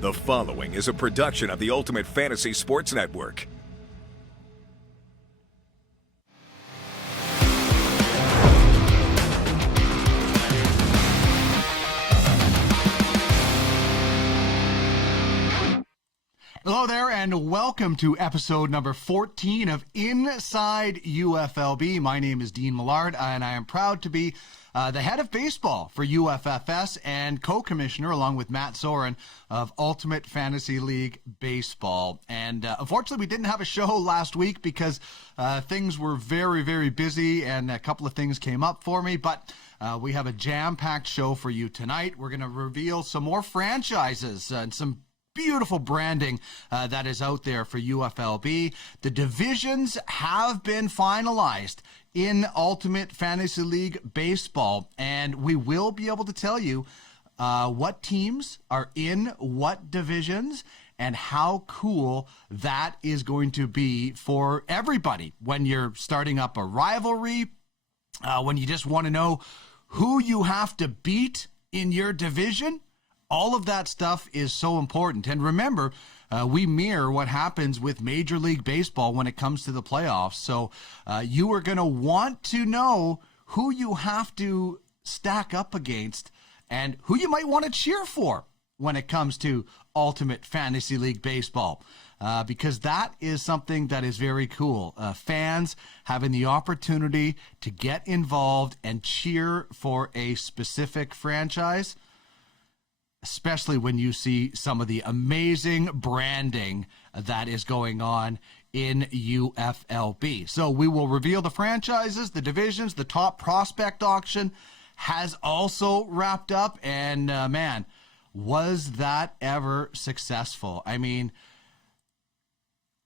The following is a production of the Ultimate Fantasy Sports Network. Hello there, and welcome to episode number 14 of Inside UFLB. My name is Dean Millard, and I am proud to be the head of baseball for UFFS and co-commissioner, along with Matt Soren, of Ultimate Fantasy League Baseball. And unfortunately, we didn't have a show last week because things were very, very busy, and a couple of things came up for me, but we have a jam-packed show for you tonight. We're going to reveal some more franchises and some beautiful branding that is out there for UFLB. The divisions have been finalized in Ultimate Fantasy League Baseball, and we will be able to tell you what teams are in what divisions and how cool that is going to be for everybody when you're starting up a rivalry, when you just want to know who you have to beat in your division. All of that stuff is so important. And remember, we mirror what happens with Major League Baseball when it comes to the playoffs. So you are going to want to know who you have to stack up against and who you might want to cheer for when it comes to Ultimate Fantasy League Baseball. Because that is something that is very cool. Fans having the opportunity to get involved and cheer for a specific franchise, especially when you see some of the amazing branding that is going on in UFLB. So we will reveal the franchises, the divisions. The top prospect auction has also wrapped up, and man, was that ever successful. I mean,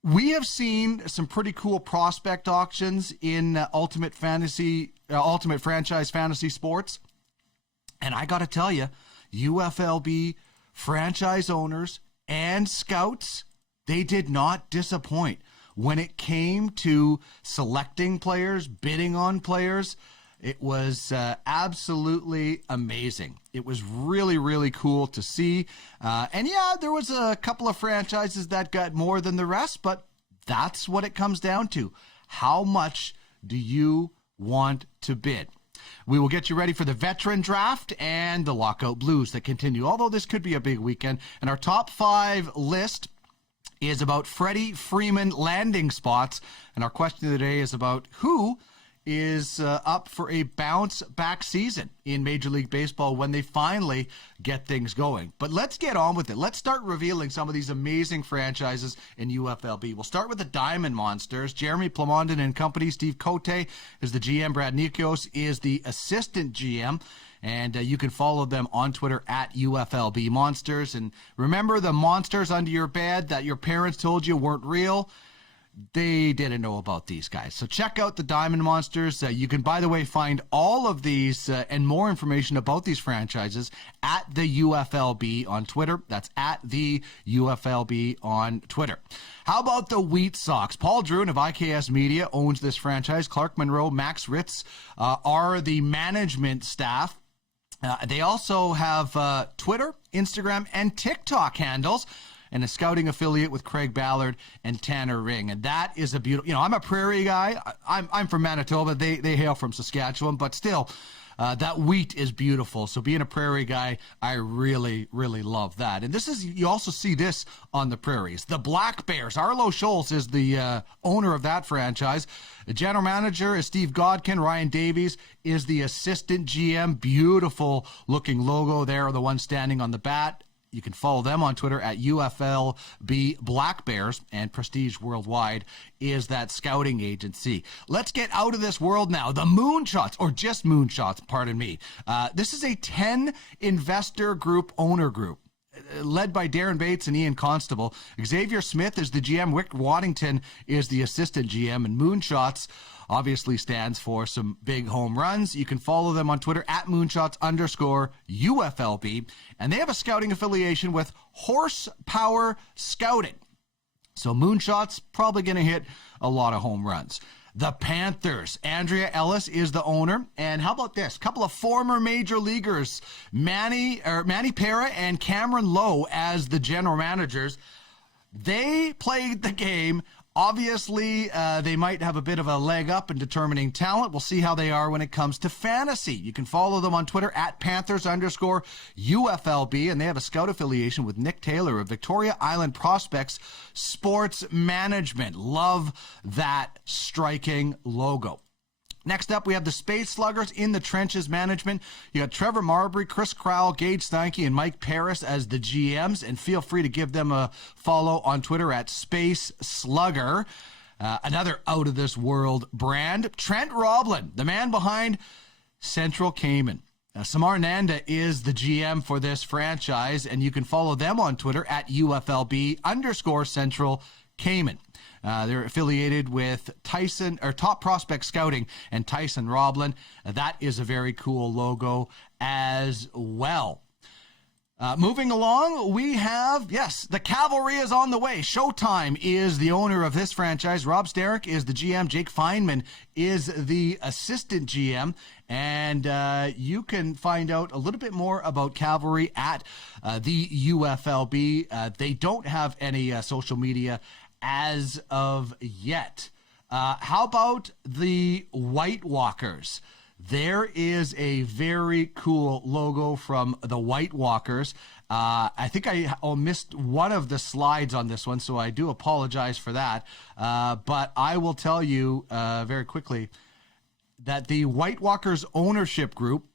we have seen some pretty cool prospect auctions in Ultimate Franchise Fantasy Sports, and I got to tell you, UFLB franchise owners and scouts, they did not disappoint. When it came to selecting players, bidding on players, it was absolutely amazing. It was really, really cool to see. And yeah, there was a couple of franchises that got more than the rest, but that's what it comes down to. How much do you want to bid? We will get you ready for the veteran draft and the lockout blues that continue, although this could be a big weekend. And our top 5 list is about Freddie Freeman landing spots. And our question of the day is about who is up for a bounce-back season in Major League Baseball when they finally get things going. But let's get on with it. Let's start revealing some of these amazing franchises in UFLB. We'll start with the Diamond Monsters. Jeremy Plamondon and company. Steve Cote is the GM. Brad Nikos is the assistant GM. And you can follow them on Twitter at UFLB Monsters. And remember, the monsters under your bed that your parents told you weren't real, they didn't know about these guys. So check out the Diamond Monsters. You can, by the way, find all of these and more information about these franchises at the UFLB on Twitter. That's at the UFLB on Twitter. How about the Wheat Sox? Paul Druin of IKS Media owns this franchise. Clark Monroe, Max Ritz are the management staff. They also have Twitter, Instagram, and TikTok handles, and a scouting affiliate with Craig Ballard and Tanner Ring. And that is a beautiful, I'm a prairie guy. I'm from Manitoba. They hail from Saskatchewan, but still, that wheat is beautiful. So being a prairie guy, I really, really love that. And you also see this on the prairies. The Black Bears. Arlo Scholz is the owner of that franchise. The general manager is Steve Godkin. Ryan Davies is the assistant GM. Beautiful looking logo there, the one standing on the bat. You can follow them on Twitter at UFLB Black Bears, and Prestige Worldwide is that scouting agency. Let's get out of this world now. The Moonshots, or just Moonshots, pardon me. This is a 10-investor group, owner group, led by Darren Bates and Ian Constable. Xavier Smith is the GM. Wick Waddington is the assistant GM, and Moonshots obviously stands for some big home runs. You can follow them on Twitter at Moonshots_UFLB. And they have a scouting affiliation with Horsepower Scouting. So Moonshots probably going to hit a lot of home runs. the Panthers. Andrea Ellis is the owner. And how about this? A couple of former major leaguers, Manny Pera and Cameron Lowe as the general managers. They played the game. Obviously, they might have a bit of a leg up in determining talent. We'll see how they are when it comes to fantasy. You can follow them on Twitter at Panthers_UFLB, and they have a scout affiliation with Nick Taylor of Victoria Island Prospects Sports Management. Love that striking logo. Next up, we have the Space Sluggers in the Trenches Management. You got Trevor Marbury, Chris Crowell, Gage Steinke, and Mike Paris as the GMs. And feel free to give them a follow on Twitter at Space Slugger. Another out-of-this-world brand. Trent Roblin, the man behind Central Cayman. Samar Nanda is the GM for this franchise, and you can follow them on Twitter at UFLB_Central Cayman. They're affiliated with Tyson or Top Prospect Scouting and Tyson Roblin. That is a very cool logo as well. Moving along, we have, yes, the Cavalry is on the way. Showtime is the owner of this franchise. Rob Starrick is the GM. Jake Feynman is the assistant GM. And you can find out a little bit more about Cavalry at the UFLB. They don't have any social media as of yet. How about the White Walkers? There is a very cool logo from the White Walkers. I think I missed one of the slides on this one, so I do apologize for that. But I will tell you very quickly that the White Walkers ownership group,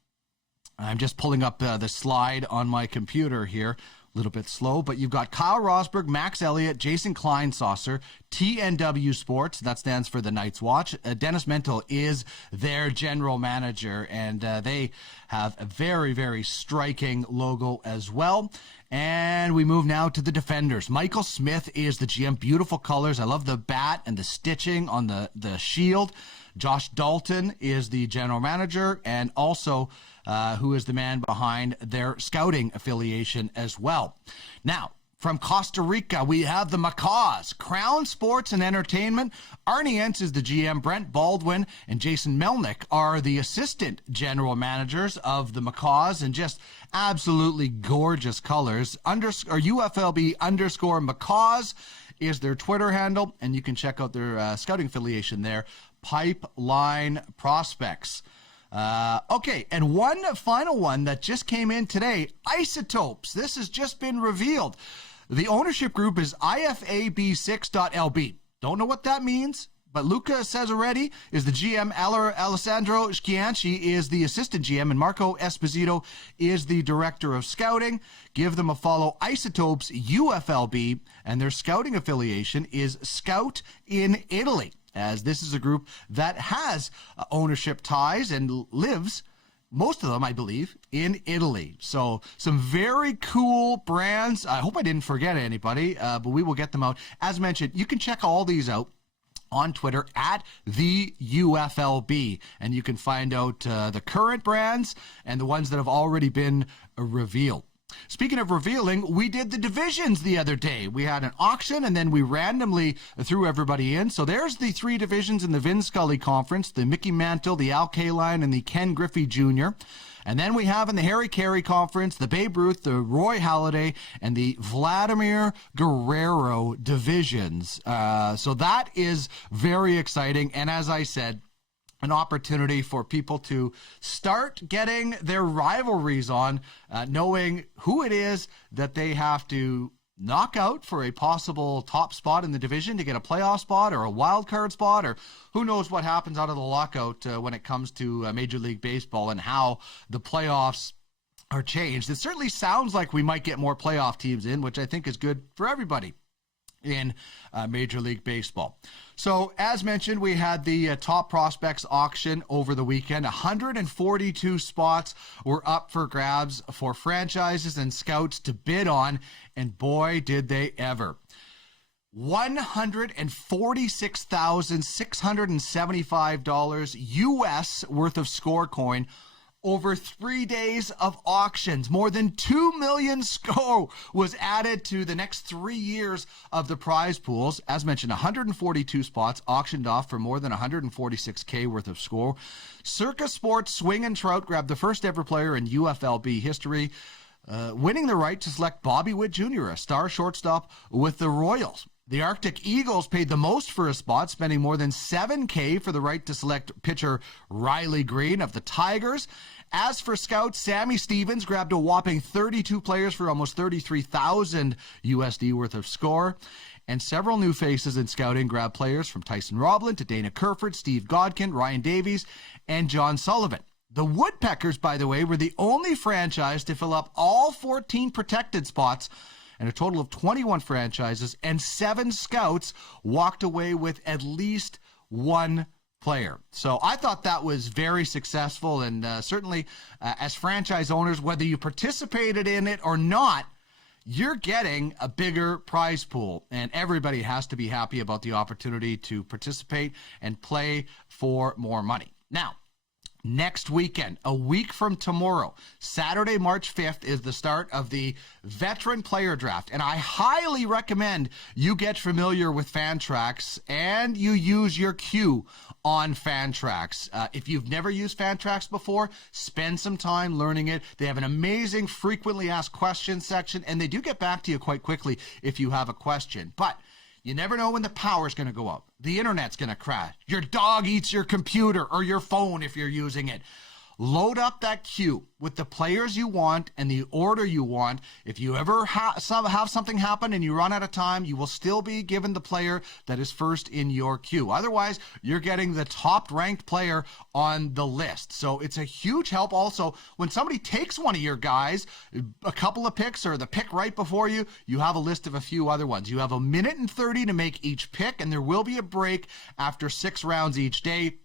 I'm just pulling up the slide on my computer here, a little bit slow, but you've got Kyle Rosberg, Max Elliott, Jason Kleinsaucer, TNW Sports, that stands for the Night's Watch. Dennis Mental is their general manager, and they have a very, very striking logo as well. And we move now to the Defenders. Michael Smith is the GM. Beautiful colors. I love the bat and the stitching on the shield. Josh Dalton is the general manager, and also who is the man behind their scouting affiliation as well. Now, from Costa Rica, we have the Macaws, Crown Sports and Entertainment. Arnie Entz is the GM. Brent Baldwin and Jason Melnick are the assistant general managers of the Macaws, and just absolutely gorgeous colors. UFLB_Macaws is their Twitter handle, and you can check out their scouting affiliation there, Pipeline Prospects. Okay, and one final one that just came in today, Isotopes. This has just been revealed. The ownership group is IFAB6.LB. Don't know what that means, but Luca Cesaretti is the GM. Alessandro Schianci is the assistant GM, and Marco Esposito is the director of scouting. Give them a follow, Isotopes UFLB, and their scouting affiliation is Scout in Italy, as this is a group that has ownership ties and lives, most of them, I believe, in Italy. So some very cool brands. I hope I didn't forget anybody, but we will get them out. As mentioned, you can check all these out on Twitter at the UFLB, and you can find out the current brands and the ones that have already been revealed. Speaking of revealing, we did the divisions the other day. We had an auction, and then we randomly threw everybody in. So there's the three divisions in the Vin Scully Conference, the Mickey Mantle, the Al Kaline, and the Ken Griffey Jr. And then we have in the Harry Carey Conference, the Babe Ruth, the Roy Halladay, and the Vladimir Guerrero divisions. So that is very exciting. And as I said, an opportunity for people to start getting their rivalries on, knowing who it is that they have to knock out for a possible top spot in the division to get a playoff spot or a wild card spot, or who knows what happens out of the lockout when it comes to Major League Baseball and how the playoffs are changed. It certainly sounds like we might get more playoff teams in, which I think is good for everybody in Major League Baseball. So, as mentioned, we had the Top Prospects auction over the weekend. 142 spots were up for grabs for franchises and scouts to bid on, and boy, did they ever. $146,675 US worth of score coin, over 3 days of auctions. More than 2 million SCO was added to the next 3 years of the prize pools. As mentioned, 142 spots auctioned off for more than 146K worth of SCO. Circus Sports Swing and Trout grabbed the first ever player in UFLB history, winning the right to select Bobby Witt Jr., a star shortstop with the Royals. The Arctic Eagles paid the most for a spot, spending more than $7K for the right to select pitcher Riley Green of the Tigers. As for scouts, Sammy Stevens grabbed a whopping 32 players for almost $33,000 USD worth of score. And several new faces in scouting grabbed players from Tyson Roblin to Dana Kerford, Steve Godkin, Ryan Davies, and John Sullivan. The Woodpeckers, by the way, were the only franchise to fill up all 14 protected spots, and a total of 21 franchises and 7 scouts walked away with at least one player. So I thought that was very successful, and certainly as franchise owners, whether you participated in it or not, you're getting a bigger prize pool, and everybody has to be happy about the opportunity to participate and play for more money. Now, next weekend, a week from tomorrow, Saturday, March 5th, is the start of the Veteran Player Draft. And I highly recommend you get familiar with Fantrax and you use your queue on Fantrax. If you've never used Fantrax before, spend some time learning it. They have an amazing frequently asked questions section, and they do get back to you quite quickly if you have a question. But you never know when the power's going to go out. The internet's going to crash. Your dog eats your computer or your phone if you're using it. Load up that queue with the players you want and the order you want. If you ever have something happen and you run out of time, you will still be given the player that is first in your queue. Otherwise, you're getting the top-ranked player on the list. So it's a huge help also when somebody takes one of your guys, a couple of picks or the pick right before you, you have a list of a few other ones. You have 1:30 to make each pick, and there will be a break after 6 rounds each day.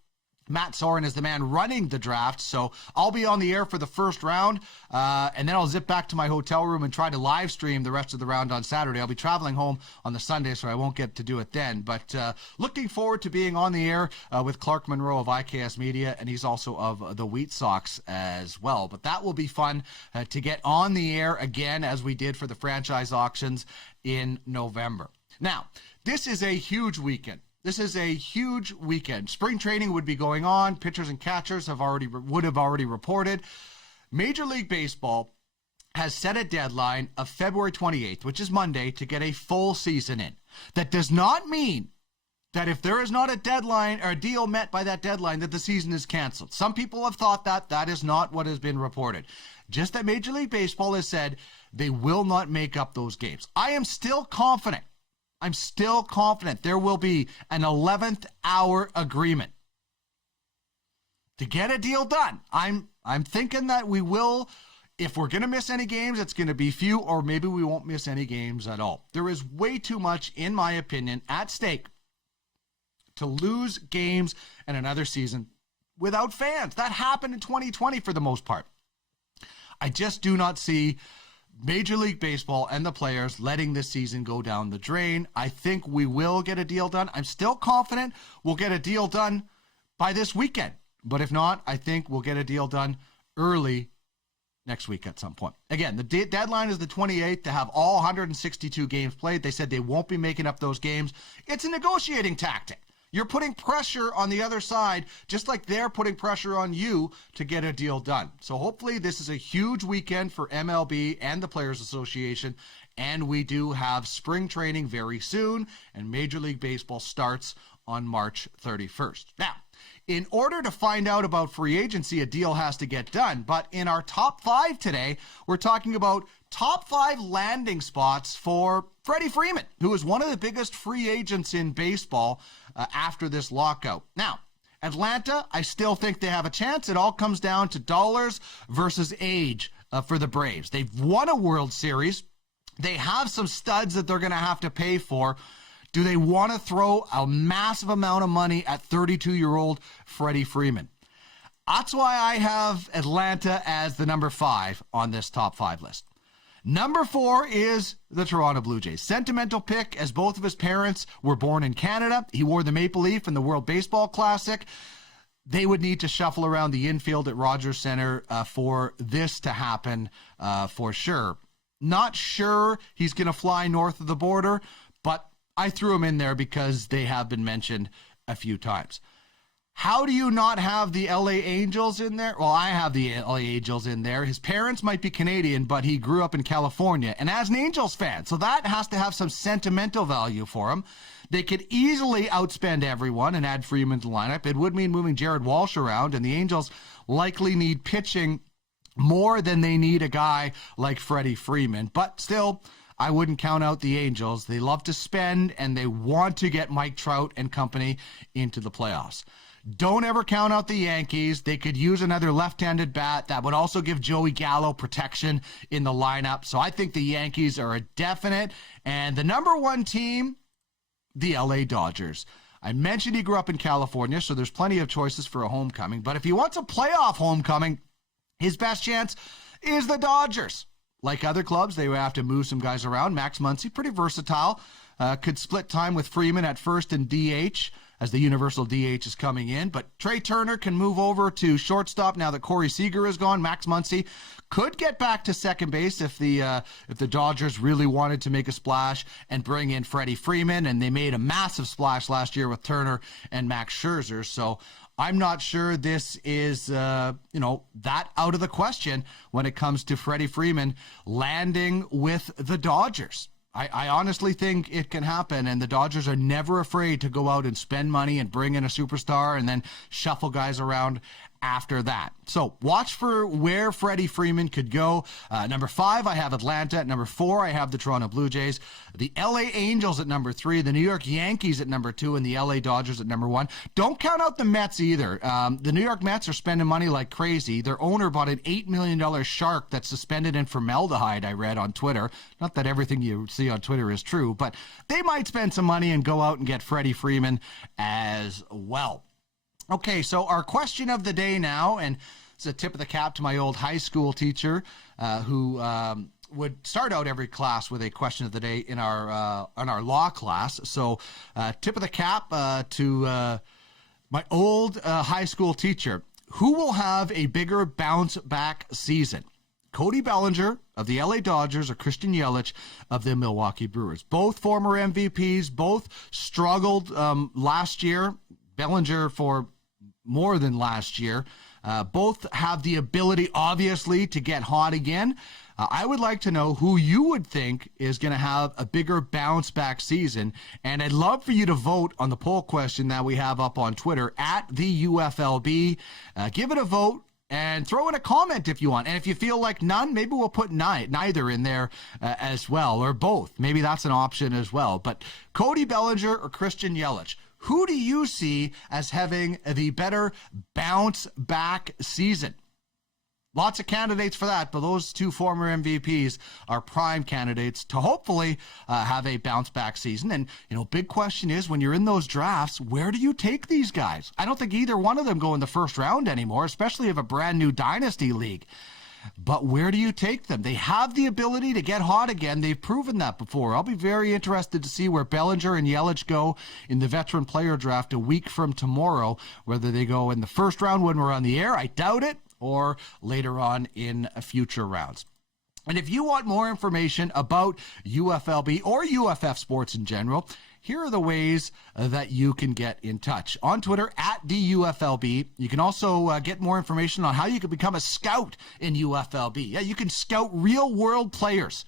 Matt Soren is the man running the draft, so I'll be on the air for the first round, and then I'll zip back to my hotel room and try to live stream the rest of the round on Saturday. I'll be traveling home on the Sunday, so I won't get to do it then, but looking forward to being on the air with Clark Monroe of IKS Media, and he's also of the Wheat Sox as well. But that will be fun to get on the air again, as we did for the franchise auctions in November. Now, this is a huge weekend. This is a huge weekend. Spring training would be going on. Pitchers and catchers would have already reported. Major League Baseball has set a deadline of February 28th, which is Monday, to get a full season in. That does not mean that if there is not a deadline or a deal met by that deadline, that the season is canceled. Some people have thought that. That is not what has been reported. Just that Major League Baseball has said they will not make up those games. I am still confident. I'm still confident there will be an 11th hour agreement to get a deal done. I'm thinking that we will. If we're going to miss any games, it's going to be few, or maybe we won't miss any games at all. There is way too much, in my opinion, at stake to lose games and another season without fans. That happened in 2020 for the most part. I just do not see Major League Baseball and the players letting this season go down the drain. I think we will get a deal done. I'm still confident we'll get a deal done by this weekend. But if not, I think we'll get a deal done early next week at some point. Again, the deadline is the 28th to have all 162 games played. They said they won't be making up those games. It's a negotiating tactic. You're putting pressure on the other side, just like they're putting pressure on you to get a deal done. So hopefully this is a huge weekend for MLB and the Players Association, and we do have spring training very soon, and Major League Baseball starts on March 31st. Now, in order to find out about free agency, a deal has to get done. But in our top 5 today, we're talking about top 5 landing spots for Freddie Freeman, who is one of the biggest free agents in baseball after this lockout. Now, Atlanta, I still think they have a chance. It all comes down to dollars versus age for the Braves. They've won a World Series. They have some studs that they're going to have to pay for. Do they want to throw a massive amount of money at 32-year-old Freddie Freeman? That's why I have Atlanta as the number 5 on this top 5 list. Number 4 is the Toronto Blue Jays. Sentimental pick, as both of his parents were born in Canada. He wore the maple leaf in the World Baseball Classic. they would need to shuffle around the infield at Rogers Center for this to happen for sure. Not sure he's going to fly north of the border, but I threw him in there because they have been mentioned a few times. How do you not have the LA Angels in there? Well, I have the LA Angels in there. His parents might be Canadian, but he grew up in California and as an Angels fan, so that has to have some sentimental value for him. They could easily outspend everyone and add Freeman to the lineup. It would mean moving Jared Walsh around, and the Angels likely need pitching more than they need a guy like Freddie Freeman. But still, I wouldn't count out the Angels. They love to spend, and they want to get Mike Trout and company into the playoffs. Don't ever count out the Yankees. They could use another left-handed bat. That would also give Joey Gallo protection in the lineup. So I think the Yankees are a definite. And the number one team, the LA Dodgers. I mentioned he grew up in California, so there's plenty of choices for a homecoming. But if he wants a playoff homecoming, his best chance is the Dodgers. Like other clubs, they would have to move some guys around. Max Muncy, pretty versatile. Could split time with Freeman at first and DH as the universal DH is coming in. But Trey Turner can move over to shortstop now that Corey Seager is gone. Max Muncy could get back to second base if the Dodgers really wanted to make a splash and bring in Freddie Freeman. And they made a massive splash last year with Turner and Max Scherzer. So I'm not sure this is, that out of the question when it comes to Freddie Freeman landing with the Dodgers. I honestly think it can happen, and the Dodgers are never afraid to go out and spend money and bring in a superstar and then shuffle guys around after that. So watch for where Freddie Freeman could go. Number 5, I have Atlanta. At number 4, I have the Toronto Blue Jays. The LA Angels at number 3, the New York Yankees at number 2, and the LA Dodgers at number 1. Don't count out the Mets either. The New York Mets are spending money like crazy. Their owner bought an $8 million shark that's suspended in formaldehyde, I read on Twitter. Not that everything you see on Twitter is true, but they might spend some money and go out and get Freddie Freeman as well. Okay, so our question of the day now, and it's a tip of the cap to my old high school teacher who would start out every class with a question of the day in our law class. So tip of the cap to my old high school teacher. Who will have a bigger bounce back season? Cody Bellinger of the LA Dodgers or Christian Yelich of the Milwaukee Brewers? Both former MVPs, both struggled last year. Bellinger for more than last year. Both have the ability, obviously, to get hot again. I would like to know who you would think is going to have a bigger bounce back season. And I'd love for you to vote on the poll question that we have up on Twitter at the UFLB. Give it a vote. And throw in a comment if you want. And if you feel like none, maybe we'll put neither in there as well, or both. Maybe that's an option as well. But Cody Bellinger or Christian Yelich, who do you see as having the better bounce back season? Lots of candidates for that, but those two former MVPs are prime candidates to hopefully have a bounce-back season. And, big question is, when you're in those drafts, where do you take these guys? I don't think either one of them go in the first round anymore, especially if a brand-new dynasty league. But where do you take them? They have the ability to get hot again. They've proven that before. I'll be very interested to see where Bellinger and Yelich go in the veteran player draft a week from tomorrow, whether they go in the first round when we're on the air. I doubt it. Or later on in future rounds. And if you want more information about UFLB or UFF Sports in general, here are the ways that you can get in touch. On Twitter, at DUFLB. You can also get more information on how you can become a scout in UFLB. Yeah, you can scout real-world players.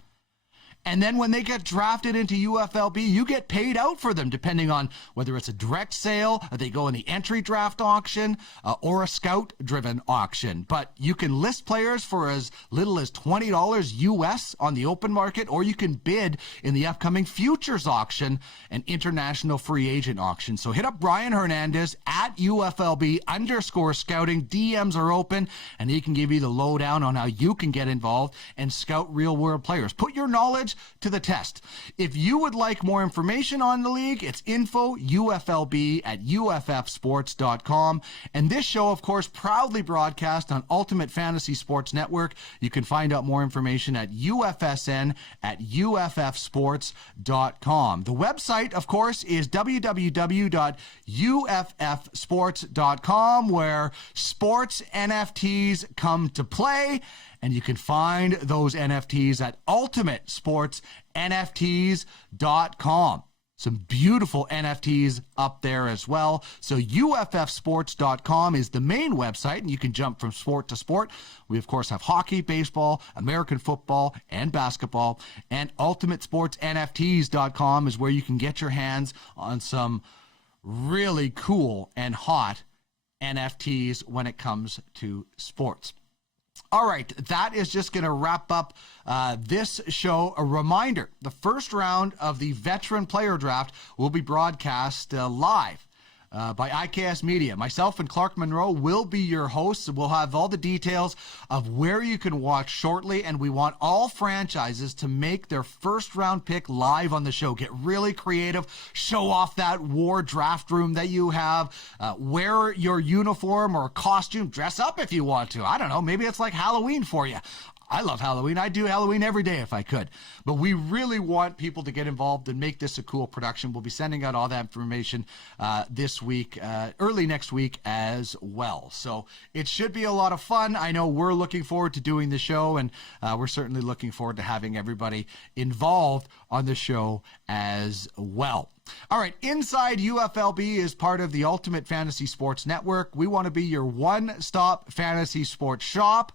And then when they get drafted into UFLB, you get paid out for them, depending on whether it's a direct sale, or they go in the entry draft auction, or a scout-driven auction. But you can list players for as little as $20 US on the open market, or you can bid in the upcoming futures auction and international free agent auction. So hit up Brian Hernandez at UFLB_scouting. DMs are open, and he can give you the lowdown on how you can get involved and scout real-world players. Put your knowledge put to the test. If you would like more information on the league, it's info UFLB at UFFsports.com. And this show, of course, proudly broadcast on Ultimate Fantasy Sports Network. You can find out more information at UFSN at UFFsports.com. The website, of course, is www.UFFsports.com, where sports NFTs come to play. And you can find those NFTs at ultimatesportsnfts.com. Some beautiful NFTs up there as well. So UFFsports.com is the main website, and you can jump from sport to sport. We, of course, have hockey, baseball, American football, and basketball. And ultimatesportsnfts.com is where you can get your hands on some really cool and hot NFTs when it comes to sports. All right, that is just going to wrap up this show. A reminder, the first round of the Veteran Player Draft will be broadcast live by IKS Media. Myself and Clark Monroe will be your hosts. We'll have all the details of where you can watch shortly, and we want all franchises to make their first round pick live on the show. Get really creative, show off that war draft room that you have, wear your uniform or costume, dress up if you want to. I don't know, maybe it's like Halloween for you. I love Halloween. I'd do Halloween every day if I could. But we really want people to get involved and make this a cool production. We'll be sending out all that information this week, early next week as well. So it should be a lot of fun. I know we're looking forward to doing the show, and we're certainly looking forward to having everybody involved on the show as well. All right, Inside UFLB is part of the Ultimate Fantasy Sports Network. We want to be your one-stop fantasy sports shop.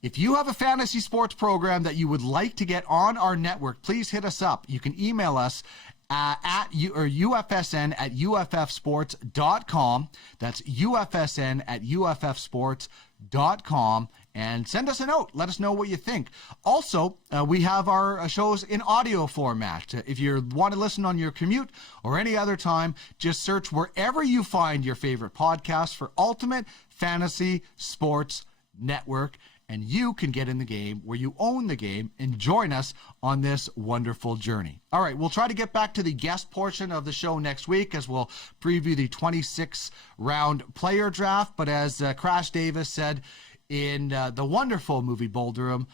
If you have a fantasy sports program that you would like to get on our network, please hit us up. You can email us at UFSN at UFFsports.com. That's UFSN at UFFsports.com. And send us a note. Let us know what you think. Also, we have our shows in audio format. If you want to listen on your commute or any other time, just search wherever you find your favorite podcast for Ultimate Fantasy Sports Network. And you can get in the game where you own the game and join us on this wonderful journey. All right, we'll try to get back to the guest portion of the show next week as we'll preview the 26th-round player draft. But as Crash Davis said in the wonderful movie Bull Durham,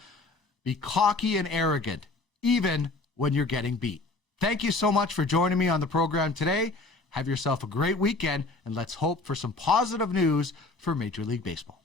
be cocky and arrogant, even when you're getting beat. Thank you so much for joining me on the program today. Have yourself a great weekend, and let's hope for some positive news for Major League Baseball.